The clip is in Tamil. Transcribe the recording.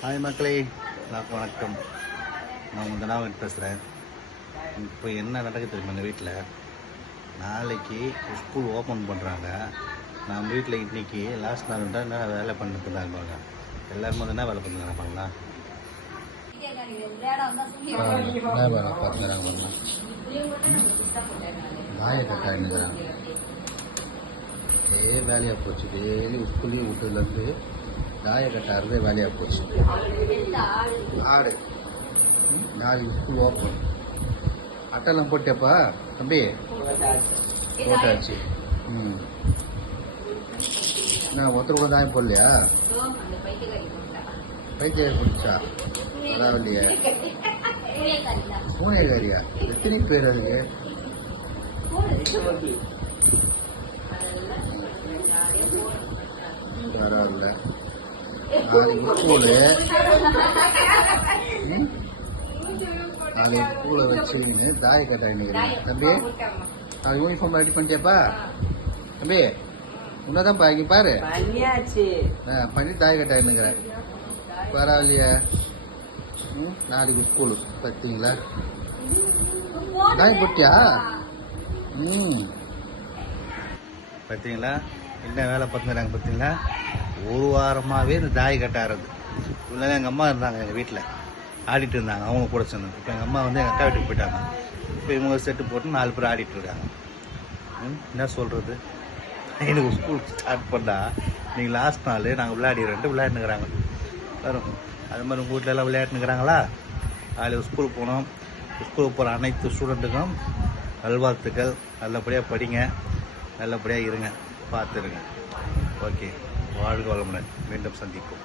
ஹாய் மக்களே, எல்லாருக்கும் வணக்கம். நான் உங்கள் தனாவன் பேசுகிறேன். இப்போ என்ன நடக்க தெரியுமா? எங்கள் வீட்டில் நாளைக்கு ஸ்கூல் ஓப்பன் பண்ணுறாங்க. நம்ம வீட்டில் இன்றைக்கி லாஸ்ட் நாள் என்ன வேலை பண்ணிட்டு இருந்தாங்க. எல்லாருமே வந்து என்ன வேலை பண்ணுறாங்களா? என்ன வேலை பார்த்துக்கிறாங்க? நாயை கட்டாயின்னுக்கிறாங்க. வேலையாக போச்சு. டெய்லி ஸ்கூல்லையும் விட்டதுலேருந்து தாயை கட்டாருதே வேலையாக போச்சு. ஆடு நாளைக்கு ஸ்கூல் ஓப்பன். அட்டெல்லாம் போட்டேப்பா தம்பி? போட்டாச்சு. நான் ஒருத்தர் கூட தாயம் போடலையா? பைத்தியாரி பிடிச்சா பரவாயில்லையே. பூனைகாரியா? எத்தனை பேர் அதுக்கு? பரவாயில்ல. நாளைக்கு ஸ்கூலு நாளைக்கு ஸ்கூலை வச்சு தாய கட்டாயினுக்கிறேன் தம்பி. நாளைக்கு யூனிஃபார்ம் ரெடி பண்ணிட்டேப்பா தம்பி? உன்னதான் இங்கே பாரு பண்ணி தாய கட்டாயினுக்கிறேன். பரவாயில்லையா? நாளைக்கு ஸ்கூலு பார்த்தீங்களா? தாய போட்டியா? பார்த்தீங்களா என்ன வேலை பார்த்துக்கிறாங்க? பார்த்தீங்களா? ஒரு வாரமாகவே இந்த தாய் கட்டாடுறது. இவ்வளோ எங்கள் அம்மா இருந்தாங்க எங்கள் வீட்டில் ஆடிட்டு இருந்தாங்க. அவங்க கூட சொன்னாங்க. இப்போ எங்கள் அம்மா வந்து எங்கள் அக்கா வீட்டுக்கு போயிட்டாங்க. இப்போ இவங்க செட்டு போட்டு 4 பேர் ஆடிட்டு இருக்காங்க. என்ன சொல்கிறது? எனக்கு ஸ்கூல் ஸ்டார்ட் பண்ணால் நீங்கள் லாஸ்ட் நாள் நாங்கள் விளையாடினுக்கிறாங்க. வரும் அது மாதிரி உங்கள் வீட்டில் எல்லாம் விளையாட்டுனுக்கிறாங்களா? நாளைக்கு ஸ்கூலுக்கு போனோம். ஸ்கூலுக்கு போகிற அனைத்து ஸ்டூடெண்ட்டுக்கும் நல்வாழ்த்துக்கள். நல்லபடியாக படிங்க, நல்லபடியாக இருங்க, பார்த்துருங்க. ஓகே, வாழ்க வளமுடன். மீண்டும் சந்திப்போம்.